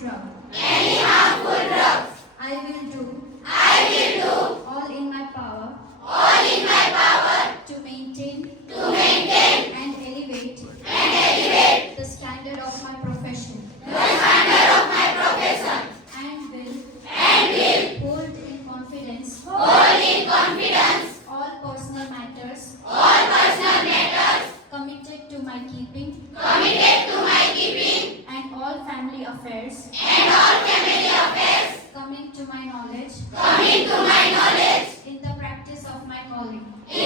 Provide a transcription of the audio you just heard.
drug. Any harmful drugs. I will do I will do all in my power all in my power to maintain to maintain and elevate and elevate the standard of my profession, the standard of my profession, and and will hold in confidence will hold in confidence all personal matters all personal matters committed to my keeping committed to my keeping and all family affairs and all family affairs coming to my knowledge coming to my knowledge in the practice of my calling. in